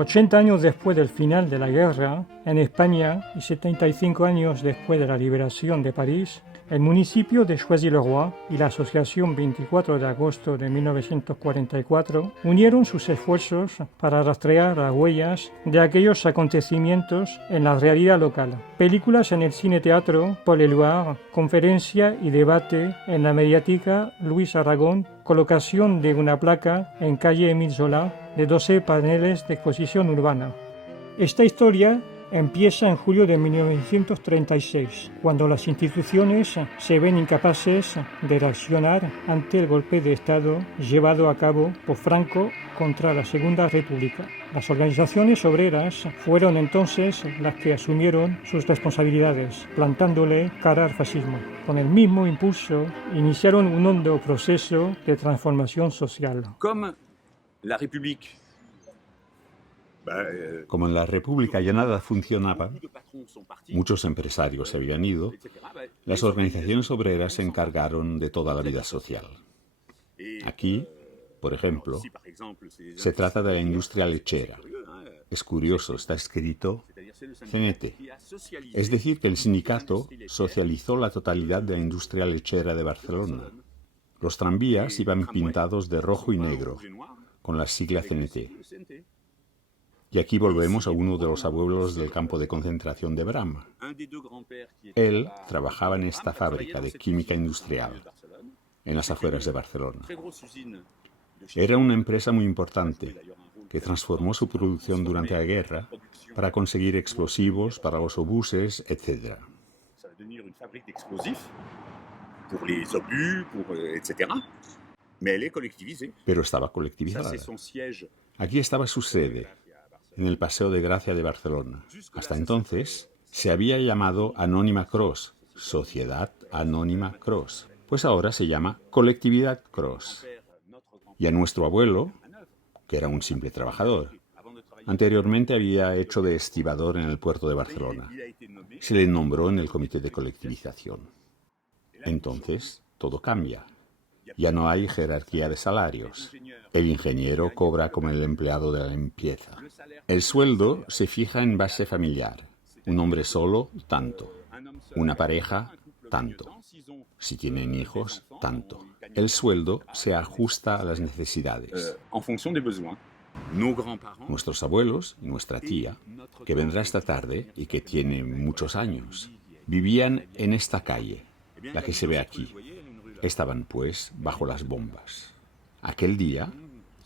80 años después del final de la guerra, en España, y 75 años después de la liberación de París, el municipio de Choisy-le-Roi y la Asociación 24 de agosto de 1944 unieron sus esfuerzos para rastrear las huellas de aquellos acontecimientos en la realidad local. Películas en el cine-teatro Paul Éluard, conferencia y debate en la mediática Luis Aragón, colocación de una placa en calle Émile Zola de 12 paneles de exposición urbana. Esta historia empieza en julio de 1936, cuando las instituciones se ven incapaces de reaccionar ante el golpe de Estado llevado a cabo por Franco contra la Segunda República. Las organizaciones obreras fueron entonces las que asumieron sus responsabilidades, plantándole cara al fascismo. Con el mismo impulso, iniciaron un hondo proceso de transformación social. Como en la República ya nada funcionaba, muchos empresarios se habían ido, las organizaciones obreras se encargaron de toda la vida social. Aquí, por ejemplo, se trata de la industria lechera. Es curioso, está escrito CNT. Es decir, que el sindicato socializó la totalidad de la industria lechera de Barcelona. Los tranvías iban pintados de rojo y negro, con la sigla CNT. Y aquí volvemos a uno de los abuelos del campo de concentración de Bram. Él trabajaba en esta fábrica de química industrial, en las afueras de Barcelona. Era una empresa muy importante, que transformó su producción durante la guerra para conseguir explosivos para los obuses, etc. Pero estaba colectivizada. Aquí estaba su sede, en el Paseo de Gracia de Barcelona. Hasta entonces se había llamado Anónima Cros, Sociedad Anónima Cros. Pues ahora se llama Colectividad Cros. Y a nuestro abuelo, que era un simple trabajador, anteriormente había hecho de estibador en el puerto de Barcelona, se le nombró en el comité de colectivización. Entonces todo cambia. Ya no hay jerarquía de salarios. El ingeniero cobra como el empleado de la limpieza. El sueldo se fija en base familiar. Un hombre solo, tanto. Una pareja, tanto. Si tienen hijos, tanto. El sueldo se ajusta a las necesidades. Nuestros abuelos y nuestra tía, que vendrá esta tarde y que tiene muchos años, vivían en esta calle, la que se ve aquí. Estaban, pues, bajo las bombas. Aquel día,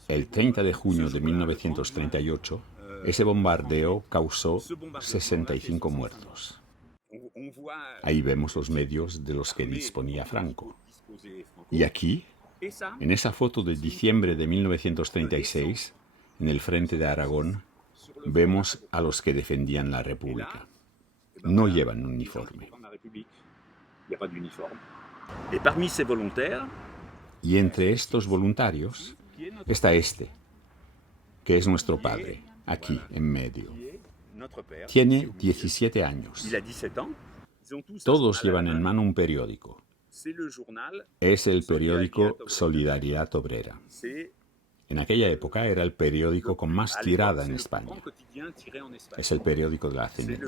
el 30 de junio de 1938, ese bombardeo causó 65 muertos. Ahí vemos los medios de los que disponía Franco. Y aquí, en esa foto de diciembre de 1936, en el frente de Aragón, vemos a los que defendían la República. No llevan uniforme. Y entre estos voluntarios está este, que es nuestro padre, aquí, en medio. Tiene 17 años. Todos llevan en mano un periódico. Es el periódico Solidaridad Obrera. En aquella época era el periódico con más tirada en España. Es el periódico de la CNT.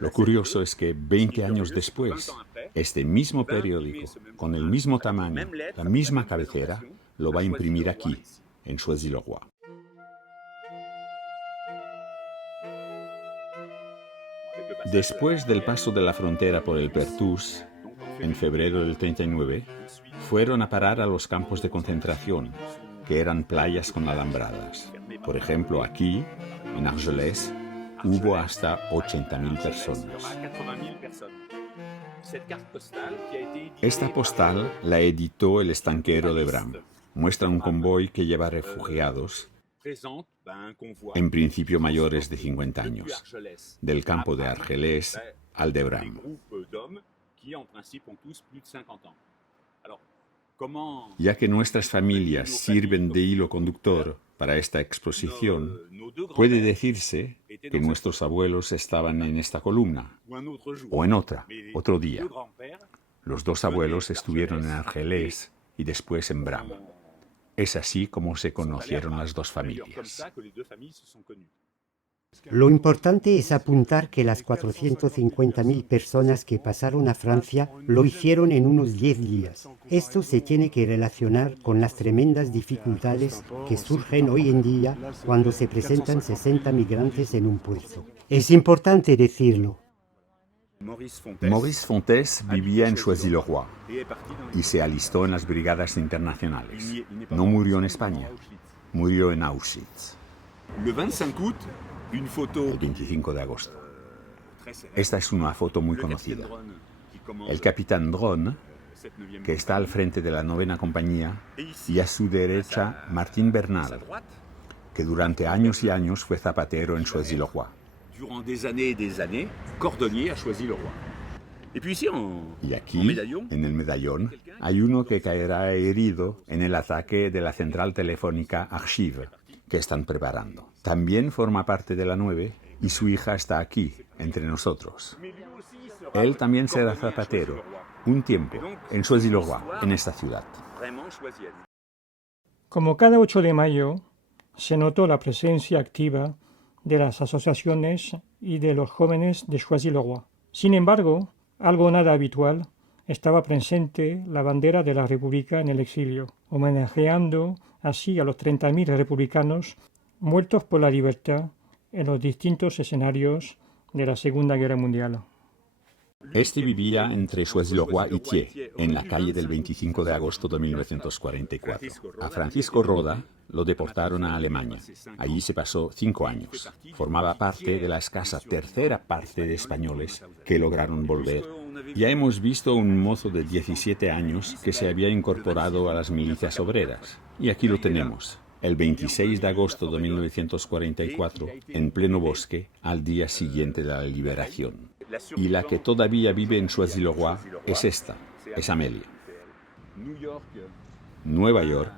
Lo curioso es que 20 años después, este mismo periódico, con el mismo tamaño, la misma cabecera, lo va a imprimir aquí, en Choisy-le-Roi. Después del paso de la frontera por el Pertús, en febrero del 39, fueron a parar a los campos de concentración, que eran playas con alambradas. Por ejemplo, aquí, en Argelès, hubo hasta 80.000 personas. Esta postal la editó el estanquero de Bram. Muestra un convoy que lleva refugiados, en principio mayores de 50 años, del campo de Argelès al de Bram. Ya que nuestras familias sirven de hilo conductor para esta exposición, puede decirse que nuestros abuelos estaban en esta columna, o en otra, otro día. Los dos abuelos estuvieron en Argelès y después en Bram. Es así como se conocieron las dos familias. Lo importante es apuntar que las 450.000 personas que pasaron a Francia lo hicieron en unos 10 días. Esto se tiene que relacionar con las tremendas dificultades que surgen hoy en día cuando se presentan 60 migrantes en un puerto. Es importante decirlo. Maurice Fontes vivía en Choisy-le-Roi y se alistó en las brigadas internacionales. No murió en España, murió en Auschwitz. El 25 de agosto. Esta es una foto muy conocida. El capitán Dron, que está al frente de la 9ª compañía, y a su derecha Martín Bernal, que durante años y años fue zapatero en Choisy-le-Roi. Y aquí, en el medallón, hay uno que caerá herido en el ataque de la central telefónica Archive, que están preparando. También forma parte de la 9 y su hija está aquí, entre nosotros. Él también será zapatero, un tiempo, en Choisy-le-Roi, en esta ciudad. Como cada 8 de mayo, se notó la presencia activa de las asociaciones y de los jóvenes de Choisy-le-Roi. Sin embargo, algo nada habitual, estaba presente la bandera de la República en el exilio, homenajeando así a los 30.000 republicanos muertos por la libertad en los distintos escenarios de la Segunda Guerra Mundial. Este vivía entre Choisy-le-Roi y Thiers, en la calle del 25 de agosto de 1944. A Francisco Roda lo deportaron a Alemania. Allí se pasó 5 años. Formaba parte de la escasa tercera parte de españoles que lograron volver. Ya hemos visto un mozo de 17 años que se había incorporado a las milicias obreras. Y aquí lo tenemos, el 26 de agosto de 1944, en pleno bosque, al día siguiente de la liberación. Y la que todavía vive en Choisy-le-Roi es esta, es Amelia. Nueva York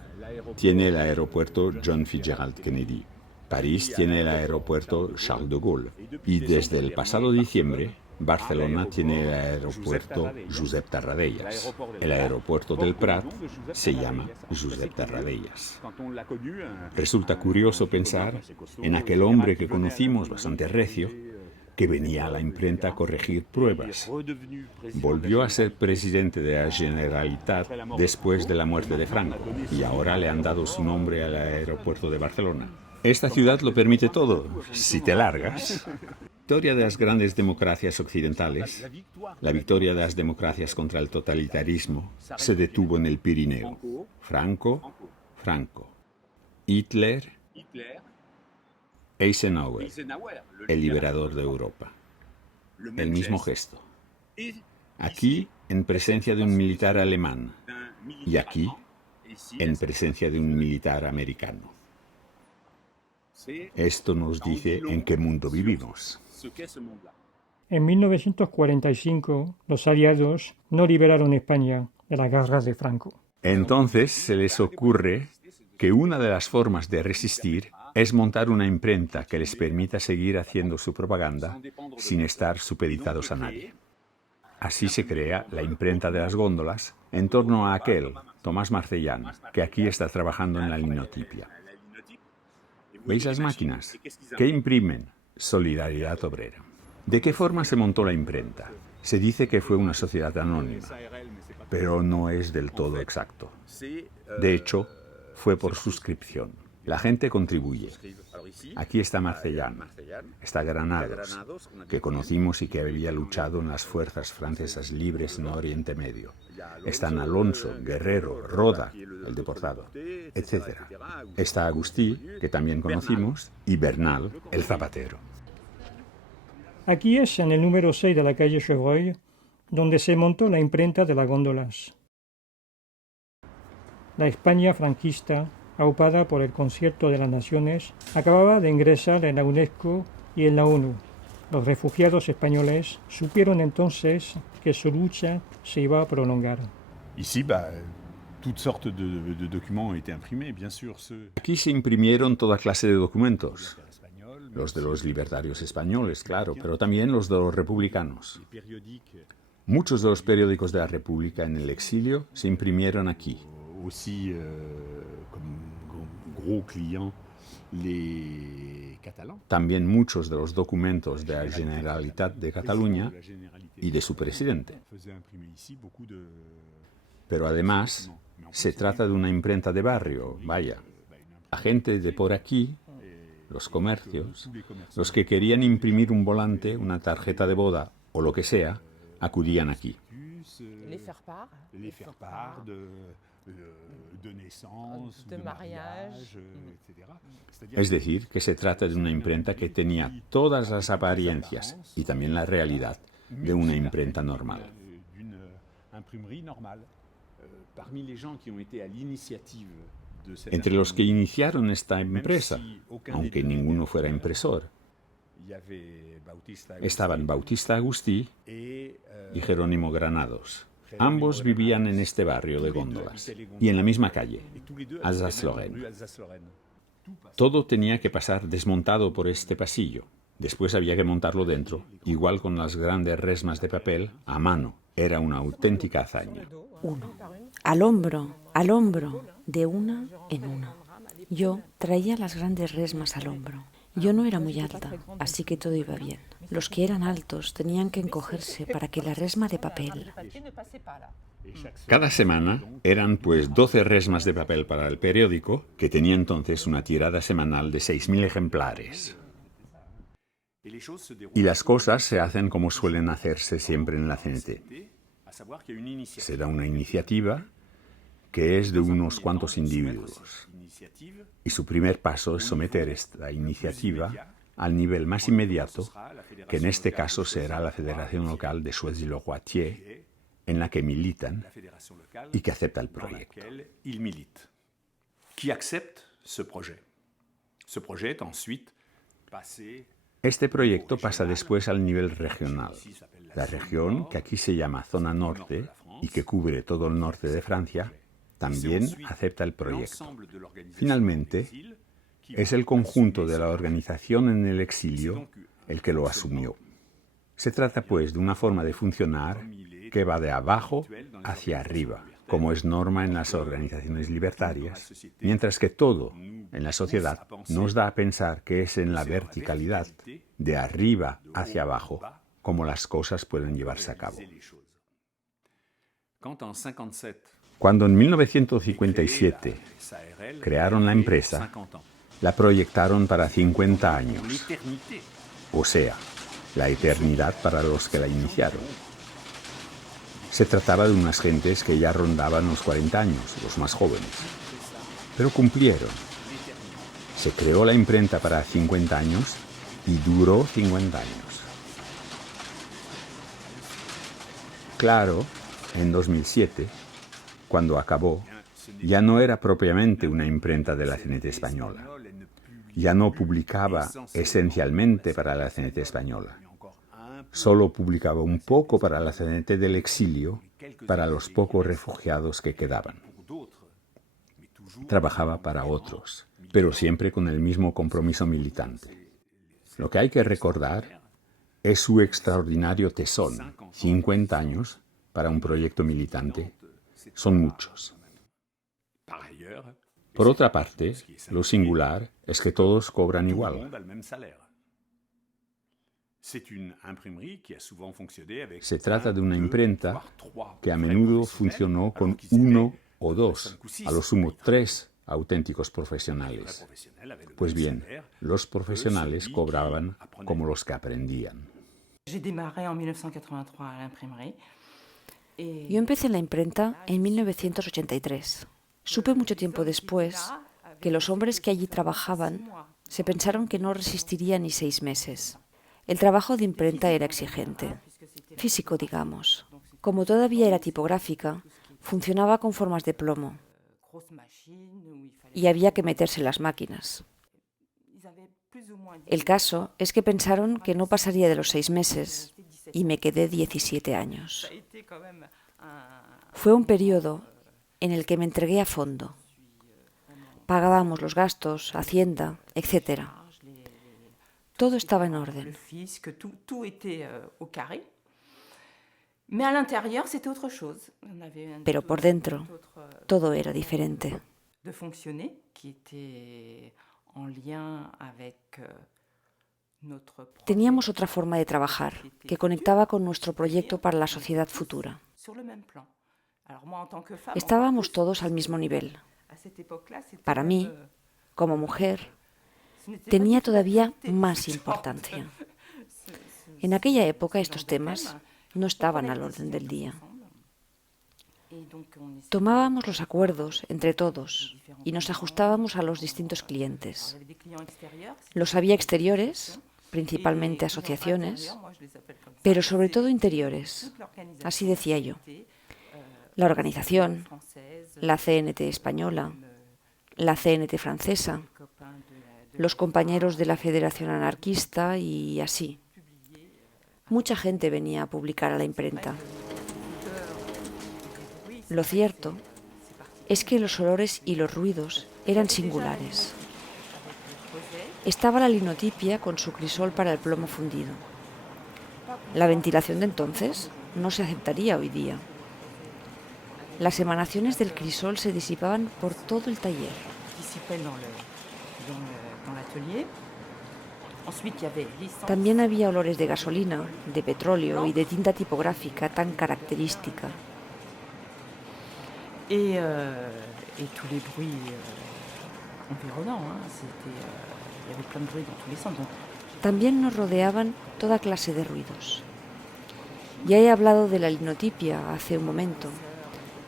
tiene el aeropuerto John Fitzgerald Kennedy. París tiene el aeropuerto Charles de Gaulle. Y desde el pasado diciembre, Barcelona tiene el aeropuerto Josep Tarradellas. El aeropuerto del Prat se llama Josep Tarradellas. Resulta curioso pensar en aquel hombre que conocimos, bastante recio, que venía a la imprenta a corregir pruebas. Volvió a ser presidente de la Generalitat después de la muerte de Franco y ahora le han dado su nombre al aeropuerto de Barcelona. Esta ciudad lo permite todo, si te largas. Victoria de las grandes democracias occidentales, la victoria de las democracias contra el totalitarismo, se detuvo en el Pirineo. Franco. Hitler, Eisenhower, el liberador de Europa. El mismo gesto. Aquí, en presencia de un militar alemán, y aquí, en presencia de un militar americano. Esto nos dice en qué mundo vivimos. En 1945, los aliados no liberaron España de las garras de Franco. Entonces se les ocurre que una de las formas de resistir es montar una imprenta que les permita seguir haciendo su propaganda sin estar supeditados a nadie. Así se crea la imprenta de las góndolas en torno a aquel, Tomás Marcellán, que aquí está trabajando en la linotipia. ¿Veis las máquinas? ¿Qué imprimen? Solidaridad Obrera. ¿De qué forma se montó la imprenta? Se dice que fue una sociedad anónima, pero no es del todo exacto. De hecho, fue por suscripción. La gente contribuye. Aquí está Marcellán, está Granados, que conocimos y que había luchado en las fuerzas francesas libres en Oriente Medio. Están Alonso, Guerrero, Roda, el deportado, etc. Está Agustí, que también conocimos, y Bernal, el zapatero. Aquí es en el número 6 de la calle Chevreuil, donde se montó la imprenta de las góndolas. La España franquista, aupada por el Concierto de las Naciones, acababa de ingresar en la UNESCO y en la ONU. Los refugiados españoles supieron entonces que su lucha se iba a prolongar. Aquí se imprimieron toda clase de documentos. Los de los libertarios españoles, claro, pero también los de los republicanos. Muchos de los periódicos de la República en el exilio se imprimieron aquí. También muchos de los documentos de la Generalitat de Cataluña y de su presidente. Pero además se trata de una imprenta de barrio, vaya. La gente de por aquí, los comercios, los que querían imprimir un volante, una tarjeta de boda o lo que sea, acudían aquí. Es decir, que se trata de una imprenta que tenía todas las apariencias y también la realidad de una imprenta normal. Entre los que iniciaron esta empresa, aunque ninguno fuera impresor, estaban Bautista Agustí y Jerónimo Granados. Ambos vivían en este barrio de góndolas y en la misma calle, Alsace-Lorraine. Todo tenía que pasar desmontado por este pasillo. Después había que montarlo dentro, igual con las grandes resmas de papel, a mano. Era una auténtica hazaña. Uno, al hombro, de una en una. Yo traía las grandes resmas al hombro. Yo no era muy alta, así que todo iba bien. Los que eran altos tenían que encogerse para que la resma de papel... Cada semana eran pues 12 resmas de papel para el periódico, que tenía entonces una tirada semanal de 6.000 ejemplares. Y las cosas se hacen como suelen hacerse siempre en la CNT. Se da una iniciativa que es de unos cuantos individuos. Y su primer paso es someter esta iniciativa al nivel más inmediato, que en este caso será la Federación Local de Choisy-le-Roi, en la que militan y que acepta el proyecto. Este proyecto pasa después al nivel regional. La región, que aquí se llama Zona Norte y que cubre todo el norte de Francia, también acepta el proyecto. Finalmente, es el conjunto de la organización en el exilio el que lo asumió. Se trata, pues, de una forma de funcionar que va de abajo hacia arriba, como es norma en las organizaciones libertarias, mientras que todo en la sociedad nos da a pensar que es en la verticalidad, de arriba hacia abajo, como las cosas pueden llevarse a cabo. Cuando en 1957 crearon la empresa, la proyectaron para 50 años, o sea, la eternidad para los que la iniciaron. Se trataba de unas gentes que ya rondaban los 40 años, los más jóvenes. Pero cumplieron. Se creó la imprenta para 50 años y duró 50 años. Claro, en 2007, cuando acabó, ya no era propiamente una imprenta de la CNT española. Ya no publicaba esencialmente para la CNT española. Solo publicaba un poco para la CNT del exilio, para los pocos refugiados que quedaban. Trabajaba para otros, pero siempre con el mismo compromiso militante. Lo que hay que recordar es su extraordinario tesón. 50 años para un proyecto militante son muchos. Por otra parte, lo singular es que todos cobran igual. Se trata de una imprenta que a menudo funcionó con 1 o 2, a lo sumo 3 auténticos profesionales. Pues bien, los profesionales cobraban como los que aprendían. Yo empecé en la imprenta en 1983. Supe mucho tiempo después que los hombres que allí trabajaban se pensaron que no resistirían ni 6 meses. El trabajo de imprenta era exigente, físico, digamos. Como todavía era tipográfica, funcionaba con formas de plomo y había que meterse en las máquinas. El caso es que pensaron que no pasaría de los 6 meses y me quedé 17 años. Fue un periodo en el que me entregué a fondo. Pagábamos los gastos, Hacienda, etc. Todo estaba en orden. Pero por dentro, todo era diferente. Teníamos otra forma de trabajar que conectaba con nuestro proyecto para la sociedad futura. Estábamos todos al mismo nivel. Para mí, como mujer, tenía todavía más importancia. En aquella época estos temas no estaban al orden del día. Tomábamos los acuerdos entre todos y nos ajustábamos a los distintos clientes. Los había exteriores, principalmente asociaciones, pero sobre todo interiores. Así decía yo. La organización, la CNT española, la CNT francesa, los compañeros de la Federación Anarquista y así. Mucha gente venía a publicar a la imprenta. Lo cierto es que los olores y los ruidos eran singulares. Estaba la linotipia con su crisol para el plomo fundido. La ventilación de entonces no se aceptaría hoy día. Las emanaciones del crisol se disipaban por todo el taller. También había olores de gasolina, de petróleo y de tinta tipográfica tan característica. Y tous les bruits environnants, il y avait plein de bruits dans tous les sens. También nos rodeaban toda clase de ruidos. Ya he hablado de la linotipia hace un momento,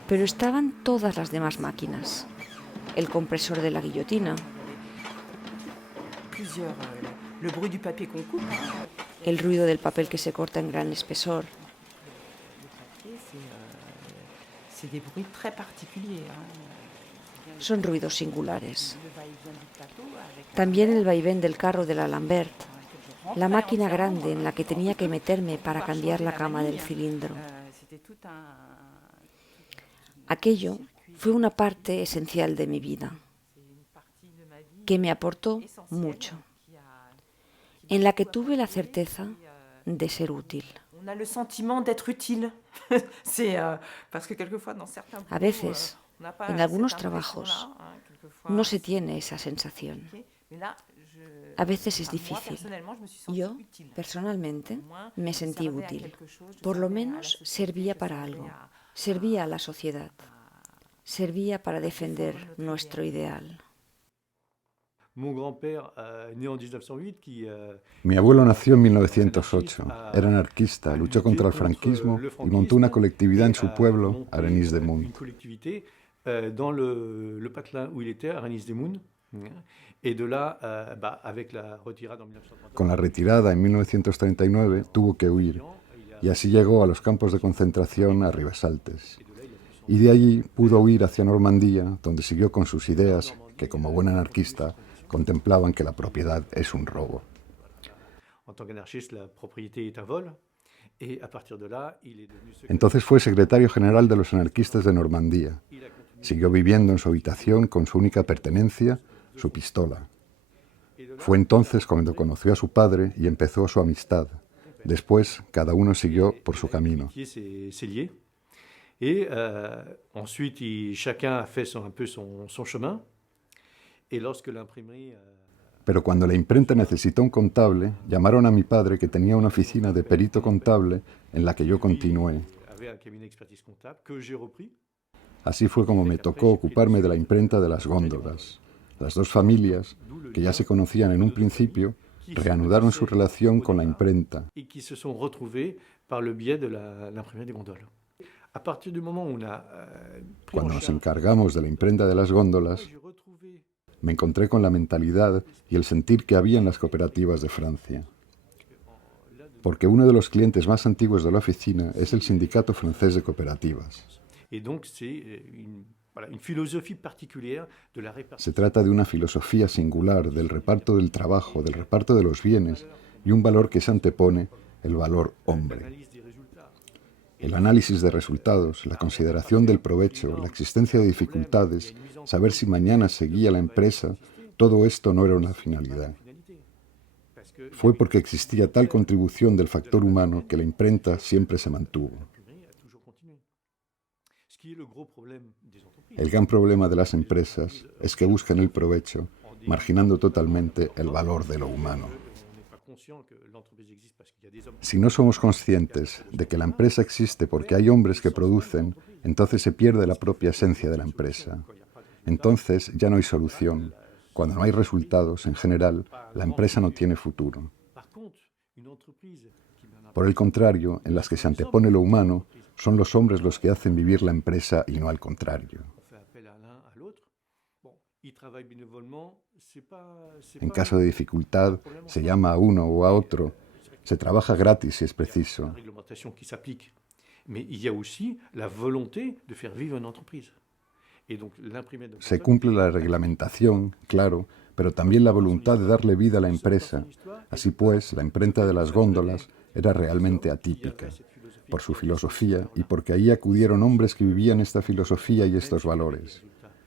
pero estaban todas las demás máquinas. El compresor de la guillotina, el ruido del papel que se corta en gran espesor. Son ruidos singulares. También el vaivén del carro de la Lambert, la máquina grande en la que tenía que meterme para cambiar la cama del cilindro. Aquello fue una parte esencial de mi vida, que me aportó mucho, en la que tuve la certeza de ser útil. A veces, en algunos trabajos, no se tiene esa sensación. A veces es difícil. Yo, personalmente, me sentí útil. Por lo menos servía para algo. Servía a la sociedad. Servía para defender nuestro ideal. Mi abuelo nació en 1908, era anarquista, luchó contra el franquismo y montó una colectividad en su pueblo, Arenys-de-Munt. Con la retirada en 1939 tuvo que huir y así llegó a los campos de concentración a Rivesaltes. Y de allí pudo huir hacia Normandía, donde siguió con sus ideas, que como buen anarquista contemplaban que la propiedad es un robo. Entonces fue secretario general de los anarquistas de Normandía. Siguió viviendo en su habitación con su única pertenencia, su pistola. Fue entonces cuando conoció a su padre y empezó su amistad. Después, cada uno siguió por su camino. Pero cuando la imprenta necesitó un contable, llamaron a mi padre, que tenía una oficina de perito contable en la que yo continué. Así fue como me tocó ocuparme de la imprenta de las góndolas. Las dos familias, que ya se conocían en un principio, reanudaron su relación con la imprenta. Cuando nos encargamos de la imprenta de las góndolas, me encontré con la mentalidad y el sentir que había en las cooperativas de Francia. Porque uno de los clientes más antiguos de la oficina es el Sindicato Francés de Cooperativas. Se trata de una filosofía singular del reparto del trabajo, del reparto de los bienes y un valor que se antepone, el valor hombre. El análisis de resultados, la consideración del provecho, la existencia de dificultades, saber si mañana seguía la empresa, todo esto no era una finalidad. Fue porque existía tal contribución del factor humano que la imprenta siempre se mantuvo. El gran problema de las empresas es que buscan el provecho, marginando totalmente el valor de lo humano. Si no somos conscientes de que la empresa existe porque hay hombres que producen, entonces se pierde la propia esencia de la empresa. Entonces ya no hay solución. Cuando no hay resultados, en general, la empresa no tiene futuro. Por el contrario, en las que se antepone lo humano, son los hombres los que hacen vivir la empresa y no al contrario. En caso de dificultad, se llama a uno o a otro. Se trabaja gratis si es preciso. Se cumple la reglamentación, claro, pero también la voluntad de darle vida a la empresa. Así pues, la imprenta de las góndolas era realmente atípica, por su filosofía y porque ahí acudieron hombres que vivían esta filosofía y estos valores.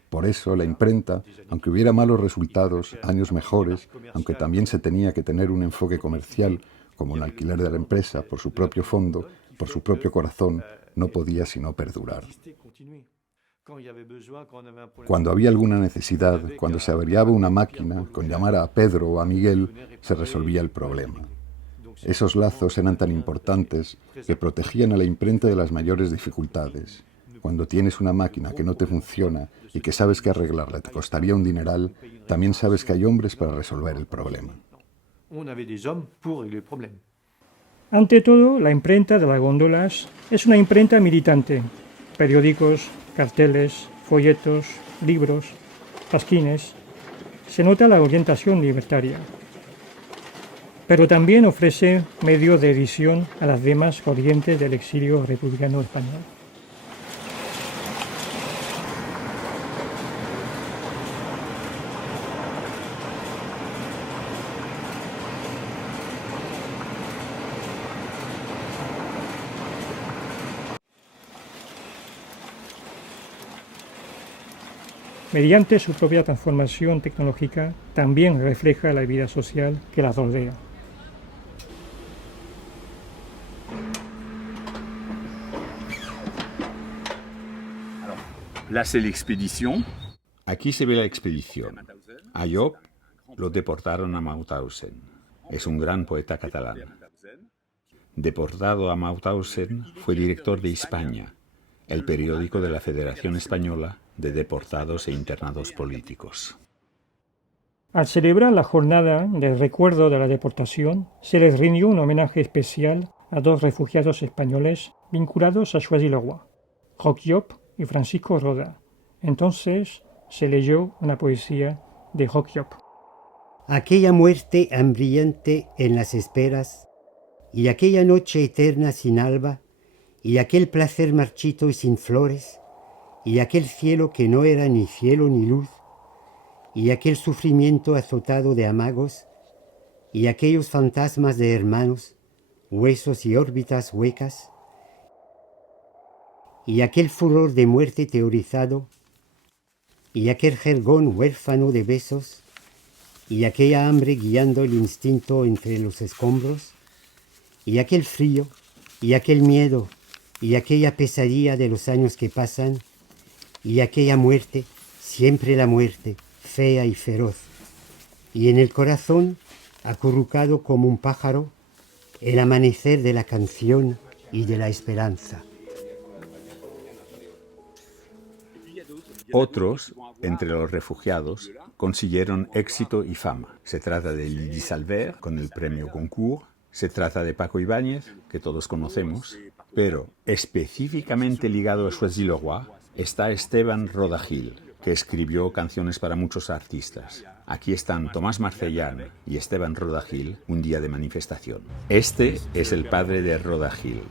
Por eso la imprenta, aunque hubiera malos resultados, años mejores, aunque también se tenía que tener un enfoque comercial, como el alquiler de la empresa, por su propio fondo, por su propio corazón, no podía sino perdurar. Cuando había alguna necesidad, cuando se averiaba una máquina, con llamar a Pedro o a Miguel, se resolvía el problema. Esos lazos eran tan importantes que protegían a la imprenta de las mayores dificultades. Cuando tienes una máquina que no te funciona y que sabes que arreglarla te costaría un dineral, también sabes que hay hombres para resolver el problema. Ante todo, la imprenta de las góndolas es una imprenta militante. Periódicos, carteles, folletos, libros, pasquines. Se nota la orientación libertaria. Pero también ofrece medios de edición a las demás corrientes del exilio republicano español. Mediante su propia transformación tecnológica, también refleja la vida social que la rodea. Là, c'est l'expédition. Aquí se ve la expedición. A Job lo deportaron a Mauthausen. Es un gran poeta catalán. Deportado a Mauthausen, fue director de Hispania, el periódico de la Federación Española de Deportados e Internados Políticos. Al celebrar la jornada del recuerdo de la deportación, se les rindió un homenaje especial a dos refugiados españoles vinculados a Choisy-le-Roi, Roch Llop y Francisco Roda. Entonces se leyó una poesía de Roch Llop. Aquella muerte hambriente en las esperas, y aquella noche eterna sin alba, y aquel placer marchito y sin flores, y aquel cielo que no era ni cielo ni luz, y aquel sufrimiento azotado de amagos, y aquellos fantasmas de hermanos, huesos y órbitas huecas, y aquel furor de muerte teorizado, y aquel jergón huérfano de besos, y aquella hambre guiando el instinto entre los escombros, y aquel frío, y aquel miedo, y aquella pesadilla de los años que pasan, y aquella muerte, siempre la muerte, fea y feroz, y en el corazón, acurrucado como un pájaro, el amanecer de la canción y de la esperanza. Otros, entre los refugiados, consiguieron éxito y fama. Se trata de Lydie Salver, con el premio Goncourt. Se trata de Paco Ibáñez, que todos conocemos. Pero específicamente ligado a Choisy-le-Roi está Esteban Roda Gil, que escribió canciones para muchos artistas. Aquí están Tomás Marcellán y Esteban Roda Gil, un día de manifestación. Este es el padre de Roda Gil.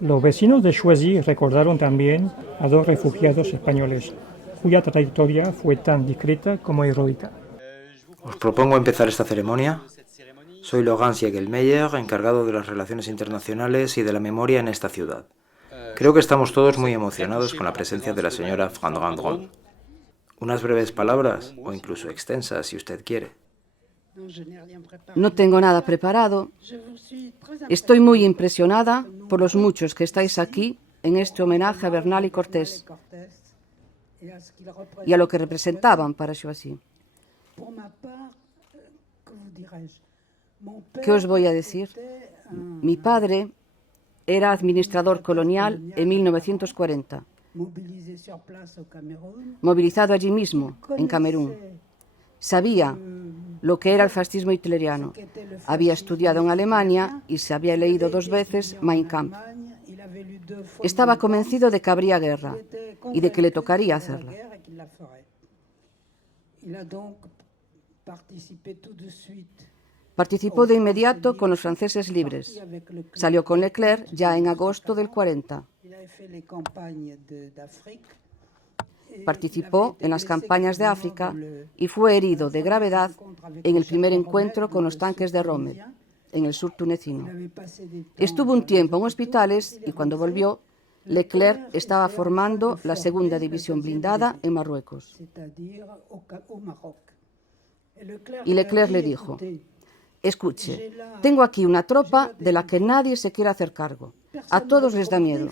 Los vecinos de Choisy recordaron también a dos refugiados españoles, cuya trayectoria fue tan discreta como heroica. Os propongo empezar esta ceremonia. Soy Logan Siegelmeyer, encargado de las relaciones internacionales y de la memoria en esta ciudad. Creo que estamos todos muy emocionados con la presencia de la señora Van Randron. Unas breves palabras, o incluso extensas, si usted quiere. No tengo nada preparado. Estoy muy impresionada por los muchos que estáis aquí en este homenaje a Bernal y Cortés y a lo que representaban para Choisy. ¿Qué os voy a decir? Mi padre era administrador colonial en 1940, movilizado allí mismo, en Camerún. Sabía lo que era el fascismo hitleriano. Había estudiado en Alemania y se había leído 2 veces Mein Kampf. Estaba convencido de que habría guerra y de que le tocaría hacerla. Participó de inmediato con los franceses libres. Salió con Leclerc ya en agosto del 40. Participó en las campañas de África y fue herido de gravedad en el primer encuentro con los tanques de Rommel, en el sur tunecino. Estuvo un tiempo en hospitales y cuando volvió, Leclerc estaba formando la segunda división blindada en Marruecos. Y Leclerc le dijo: escuche, tengo aquí una tropa de la que nadie se quiere hacer cargo. A todos les da miedo.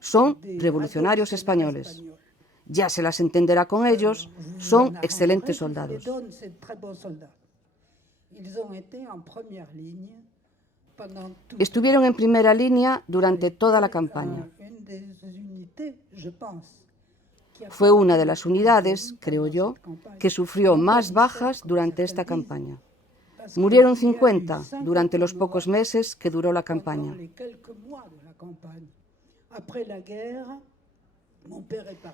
Son revolucionarios españoles. Ya se las entenderá con ellos. Son excelentes soldados. Estuvieron en primera línea durante toda la campaña. Fue una de las unidades, creo yo, que sufrió más bajas durante esta campaña. Murieron 50 durante los pocos meses que duró la campaña.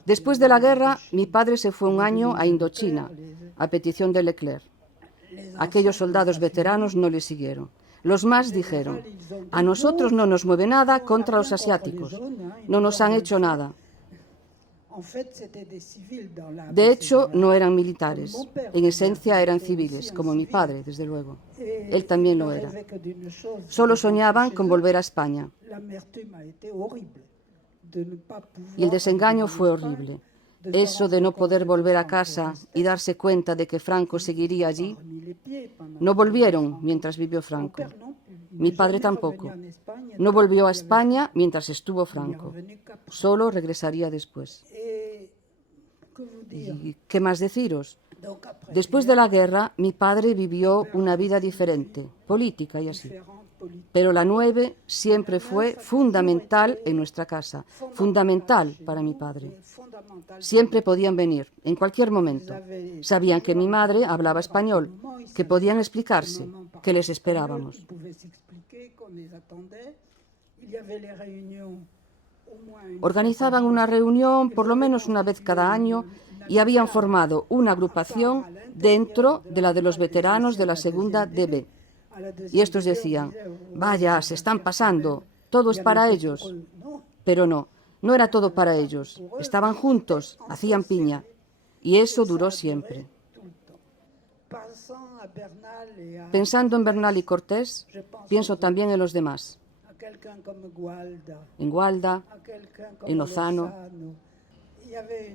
Después de la guerra, mi padre se fue un año a Indochina, a petición de Leclerc. Aquellos soldados veteranos no le siguieron. Los más dijeron: a nosotros no nos mueve nada contra los asiáticos. No nos han hecho nada. De hecho, no eran militares. En esencia eran civiles, como mi padre, desde luego. Él también lo era. Solo soñaban con volver a España. Y el desengaño fue horrible. Eso de no poder volver a casa y darse cuenta de que Franco seguiría allí. No volvieron mientras vivió Franco. Mi padre tampoco. No volvió a España mientras estuvo Franco. Solo regresaría después. ¿Y qué más deciros? Después de la guerra, mi padre vivió una vida diferente, política y así. Pero la 9 siempre fue fundamental en nuestra casa, fundamental para mi padre. Siempre podían venir, en cualquier momento. Sabían que mi madre hablaba español, que podían explicarse, que les esperábamos. Organizaban una reunión por lo menos una vez cada año y habían formado una agrupación dentro de la de los veteranos de la segunda DB. Y estos decían: vaya, se están pasando, todo es para ellos. Pero no, no era todo para ellos. Estaban juntos, hacían piña. Y eso duró siempre. Pensando en Bernal y Cortés, pienso también en los demás. En Gualda, en Lozano.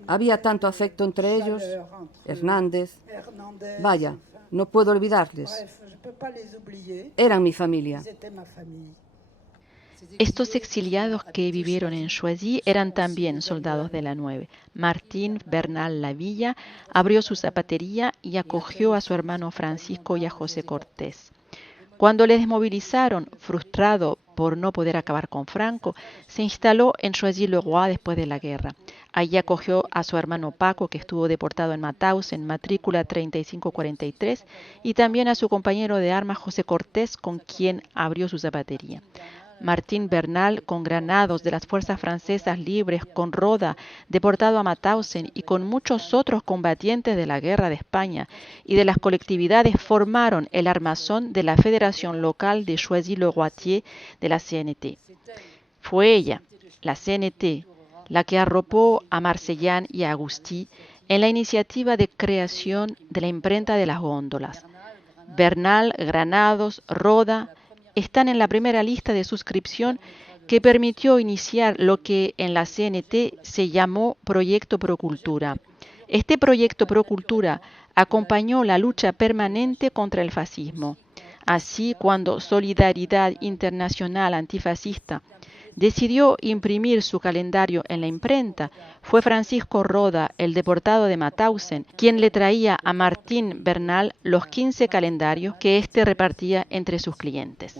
Había tanto afecto entre ellos. Hernández. Vaya, no puedo olvidarles. Eran mi familia. Estos exiliados que vivieron en Choisy eran también soldados de la 9. Martín Bernal Lavilla abrió su zapatería y acogió a su hermano Francisco y a José Cortés. Cuando le desmovilizaron, frustrado por no poder acabar con Franco, se instaló en Choisy-le-Roi después de la guerra. Allí acogió a su hermano Paco, que estuvo deportado en Mauthausen, matrícula 3543, y también a su compañero de armas José Cortés, con quien abrió su zapatería. Martín Bernal, con granados de las fuerzas francesas libres, con Roda, deportado a Mauthausen, y con muchos otros combatientes de la guerra de España y de las colectividades, formaron el armazón de la Federación Local de Choisy-le-Roi de la CNT. Fue ella, la CNT, la que arropó a Marcellán y a Agustí en la iniciativa de creación de la imprenta de las góndolas. Bernal, Granados, Roda están en la primera lista de suscripción que permitió iniciar lo que en la CNT se llamó Proyecto Procultura. Este proyecto Pro Cultura acompañó la lucha permanente contra el fascismo. Así, cuando Solidaridad Internacional Antifascista decidió imprimir su calendario en la imprenta, fue Francisco Roda, el deportado de Mauthausen, quien le traía a Martín Bernal los 15 calendarios que éste repartía entre sus clientes.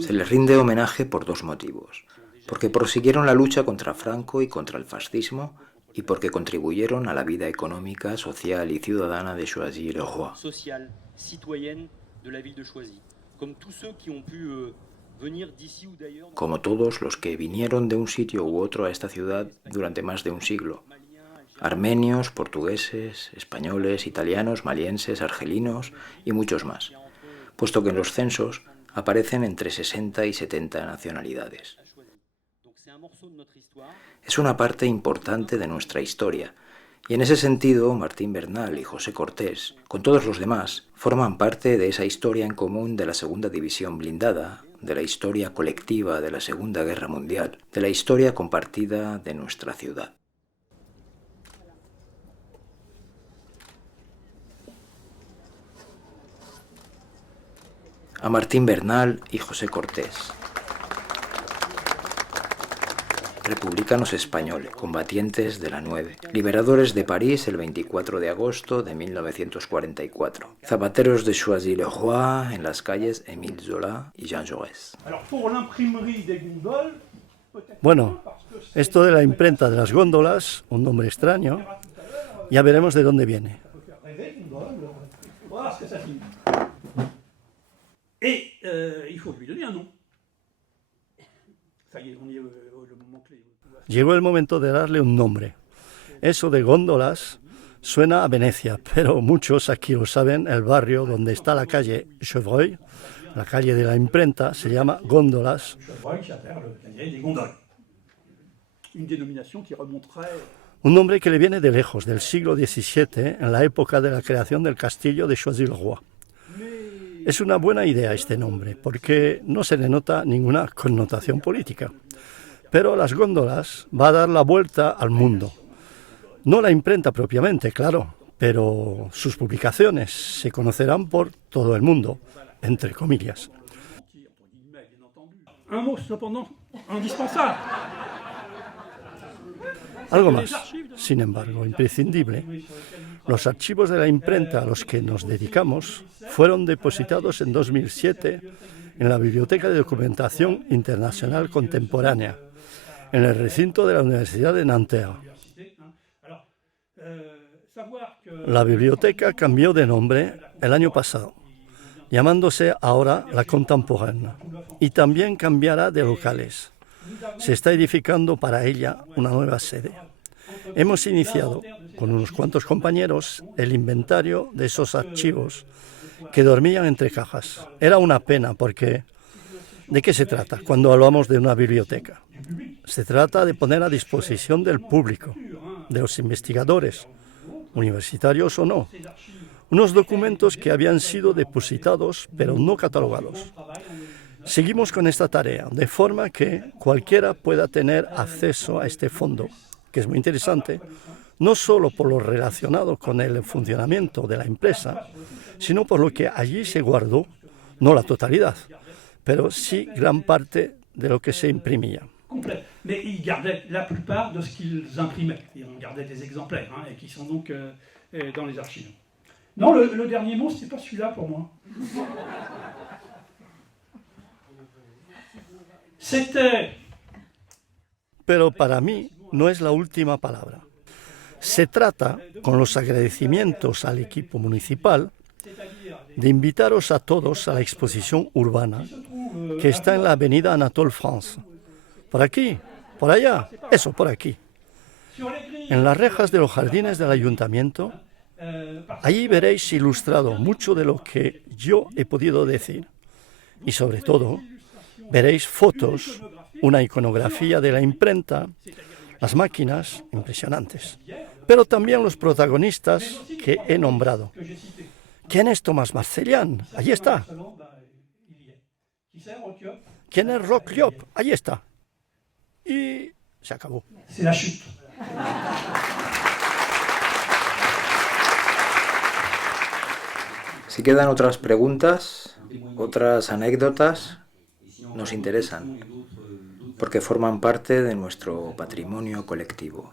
Se les rinde homenaje por dos motivos: porque prosiguieron la lucha contra Franco y contra el fascismo, y porque contribuyeron a la vida económica, social y ciudadana de Choisy-le-Roi. Como todos los que vinieron de un sitio u otro a esta ciudad durante más de un siglo: armenios, portugueses, españoles, italianos, malienses, argelinos y muchos más, puesto que en los censos aparecen entre 60 y 70 nacionalidades. Es una parte importante de nuestra historia, y en ese sentido Martín Bernal y José Cortés, con todos los demás, forman parte de esa historia en común de la Segunda División Blindada, de la historia colectiva de la Segunda Guerra Mundial, de la historia compartida de nuestra ciudad. A Martín Bernal y José Cortés. Republicanos españoles, combatientes de la 9, liberadores de París el 24 de agosto de 1944, zapateros de Choisy-le-Roi en las calles Émile Zola y Jean Jaurès. Bueno, esto de la imprenta de las góndolas, un nombre extraño, ya veremos de dónde viene. Llegó el momento de darle un nombre. Eso de góndolas suena a Venecia, pero muchos aquí lo saben, el barrio donde está la calle Chevreuil, la calle de la imprenta, se llama Góndolas. Un nombre que le viene de lejos, del siglo XVII, en la época de la creación del castillo de Choisy-le-Roi. Es una buena idea este nombre, porque no se le nota ninguna connotación política. Pero las góndolas va a dar la vuelta al mundo. No la imprenta propiamente, claro, pero sus publicaciones se conocerán por todo el mundo, entre comillas. Algo más, sin embargo, imprescindible. Los archivos de la imprenta a los que nos dedicamos fueron depositados en 2007 en la Biblioteca de Documentación Internacional Contemporánea, en el recinto de la Universidad de Nanterre. La biblioteca cambió de nombre el año pasado, llamándose ahora La Contemporaine, y también cambiará de locales. Se está edificando para ella una nueva sede. Hemos iniciado, con unos cuantos compañeros, el inventario de esos archivos que dormían entre cajas. Era una pena porque, ¿de qué se trata cuando hablamos de una biblioteca? Se trata de poner a disposición del público, de los investigadores, universitarios o no, unos documentos que habían sido depositados pero no catalogados. Seguimos con esta tarea, de forma que cualquiera pueda tener acceso a este fondo, que es muy interesante, no solo por lo relacionado con el funcionamiento de la empresa, sino por lo que allí se guardó, no la totalidad, pero sí gran parte de lo que se imprimía. Mais ils gardaient la plupart de ce qu'ils imprimaient. Ils en gardaient des exemplaires, et qui sont donc dans les archives. Non, le dernier mot, c'est pas celui-là pour moi. C'était... Pero para mí no es la última palabra. Se trata, con los agradecimientos al equipo municipal, de invitaros a todos a la exposición urbana que está en la avenida Anatole France. Por aquí, por allá, eso, por aquí. En las rejas de los jardines del ayuntamiento, allí veréis ilustrado mucho de lo que yo he podido decir. Y sobre todo, veréis fotos, una iconografía de la imprenta, las máquinas impresionantes, pero también los protagonistas que he nombrado. ¿Quién es Tomás Marcelián? Allí está. ¿Quién es Roch Llop? Allí está. Y se acabó. C'est la chute. Si quedan otras preguntas, otras anécdotas, nos interesan, porque forman parte de nuestro patrimonio colectivo.